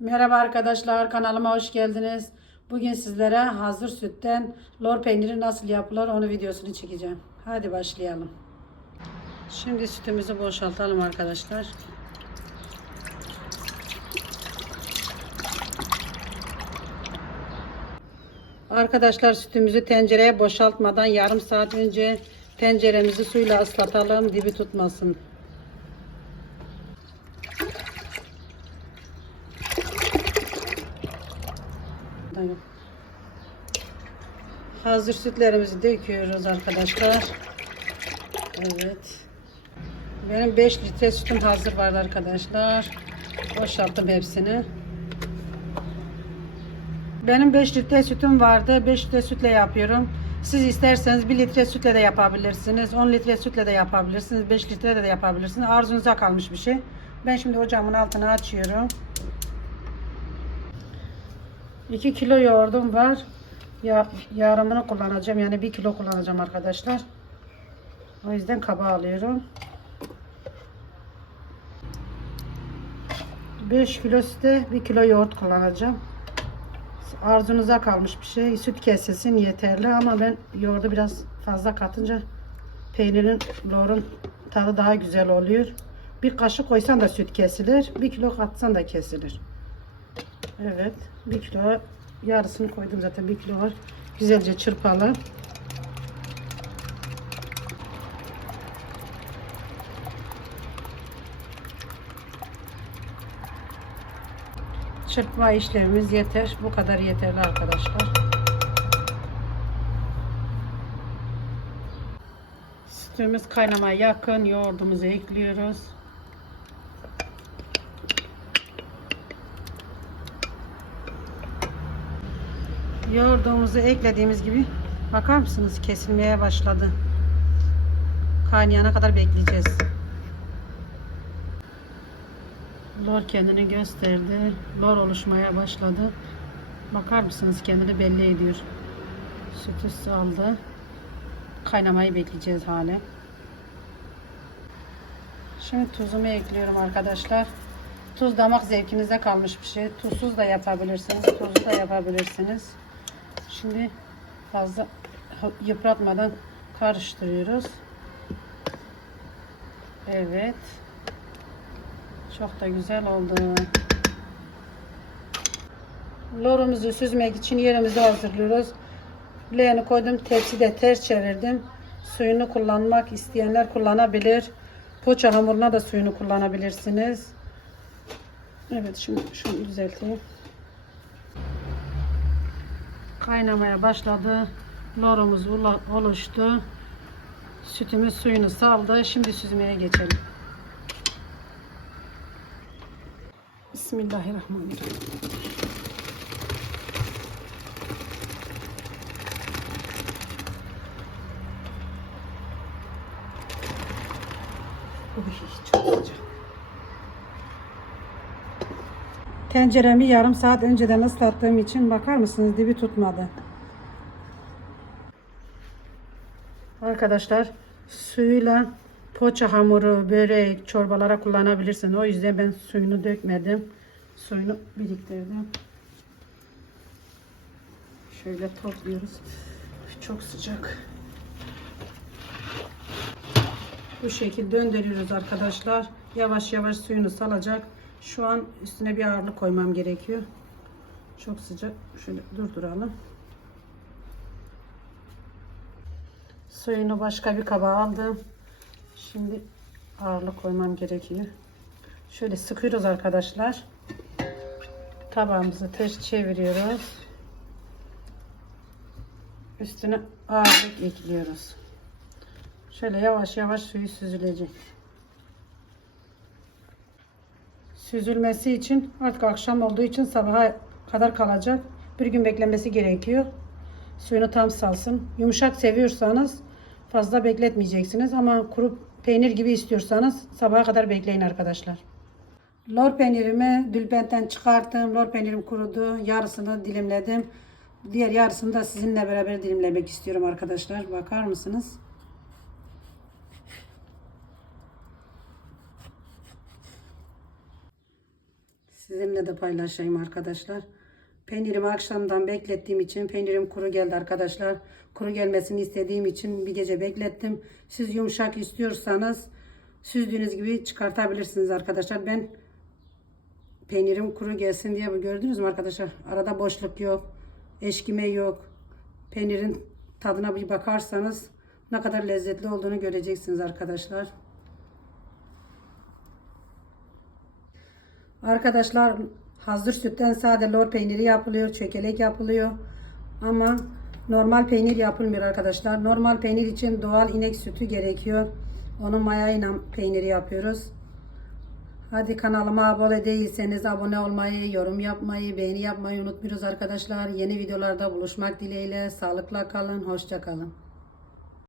Merhaba arkadaşlar kanalıma hoş geldiniz. Bugün sizlere hazır sütten lor peyniri nasıl yapılır onu videosunu çekeceğim. Hadi başlayalım. Şimdi sütümüzü boşaltalım arkadaşlar. Arkadaşlar sütümüzü tencereye boşaltmadan yarım saat önce tenceremizi suyla ıslatalım dibi tutmasın. Yok. Hazır sütlerimizi döküyoruz arkadaşlar. Evet. Benim 5 litre sütüm hazır vardı arkadaşlar. Boşalttım hepsini. Benim 5 litre sütüm vardı. 5 litre sütle yapıyorum. Siz isterseniz 1 litre sütle de yapabilirsiniz. 10 litre sütle de yapabilirsiniz. 5 litre de yapabilirsiniz. Arzunuza kalmış bir şey. Ben şimdi ocağımın altını açıyorum. 2 kilo yoğurdum var. Ya, yarımını kullanacağım. Yani 1 kilo kullanacağım arkadaşlar. O yüzden kaba alıyorum. 5 kilo süte 1 kilo yoğurt kullanacağım. Arzunuza kalmış bir şey. Süt kesilsin yeterli ama ben yoğurdu biraz fazla katınca peynirin lorun tadı daha güzel oluyor. Bir kaşık koysan da süt kesilir. Bir kilo katsan da kesilir. Evet. Bir kilo yarısını koydum zaten. Bir kilo var. Güzelce çırpalım. Çırpma işlemimiz yeter. Bu kadar yeterli arkadaşlar. Sütümüz kaynamaya yakın. Yoğurdumuzu ekliyoruz. Yoğurdumuzu eklediğimiz gibi bakar mısınız kesilmeye başladı. Kaynayana kadar bekleyeceğiz. Lor kendini gösterdi. Lor oluşmaya başladı. Bakar mısınız kendini belli ediyor. Sütü saldı. Kaynamayı bekleyeceğiz hale. Şimdi tuzumu ekliyorum arkadaşlar. Tuz damak zevkinize kalmış bir şey. Tuzsuz da yapabilirsiniz. Tuzlu da yapabilirsiniz. Şimdi fazla yıpratmadan karıştırıyoruz. Evet. Çok da güzel oldu. Lorumuzu süzmek için yerimizi hazırlıyoruz. Leğeni koydum. Tepside ters çevirdim. Suyunu kullanmak isteyenler kullanabilir. Poğaça hamuruna da suyunu kullanabilirsiniz. Evet şimdi şunu düzelteyim. Kaynamaya başladı. Lorumuz oluştu. Sütümüz suyunu saldı. Şimdi süzmeye geçelim. Bismillahirrahmanirrahim. Uy, çok sıcak. Tenceremi yarım saat önceden ıslattığım için bakar mısınız dibi tutmadı. Arkadaşlar suyuyla poğaça hamuru, börek, çorbalara kullanabilirsin. O yüzden ben suyunu dökmedim. Suyunu biriktirdim. Şöyle topluyoruz. Çok sıcak. Bu şekilde döndürüyoruz arkadaşlar. Yavaş yavaş suyunu salacak. Şu an üstüne bir ağırlık koymam gerekiyor. Çok sıcak. Şöyle durduralım. Suyunu başka bir kaba aldım. Şimdi ağırlık koymam gerekiyor. Şöyle sıkıyoruz arkadaşlar. Tabağımızı ters çeviriyoruz. Üstüne ağırlık ekliyoruz. Şöyle yavaş yavaş suyu süzülecek. Süzülmesi için artık akşam olduğu için sabaha kadar kalacak. Bir gün beklemesi gerekiyor. Suyunu tam salsın. Yumuşak seviyorsanız fazla bekletmeyeceksiniz ama kuru peynir gibi istiyorsanız sabaha kadar bekleyin arkadaşlar. Lor peynirimi dülbentten çıkarttım. Lor peynirim kurudu. Yarısını dilimledim. Diğer yarısını da sizinle beraber dilimlemek istiyorum arkadaşlar. Bakar mısınız? Sizinle de paylaşayım arkadaşlar. Peynirimi akşamdan beklettiğim için peynirim kuru geldi arkadaşlar. Kuru gelmesini istediğim için bir gece beklettim. Siz yumuşak istiyorsanız süzdüğünüz gibi çıkartabilirsiniz arkadaşlar. Ben peynirim kuru gelsin diye gördünüz mü arkadaşlar? Arada boşluk yok. Eşkime yok. Peynirin tadına bir bakarsanız ne kadar lezzetli olduğunu göreceksiniz arkadaşlar. Arkadaşlar hazır sütten sade lor peyniri yapılıyor, çökelek yapılıyor. Ama normal peynir yapılmıyor arkadaşlar. Normal peynir için doğal inek sütü gerekiyor. Onu mayayla peyniri yapıyoruz. Hadi kanalıma abone değilseniz abone olmayı, yorum yapmayı, beğeni yapmayı unutmuyoruz arkadaşlar. Yeni videolarda buluşmak dileğiyle. Sağlıkla kalın, hoşça kalın.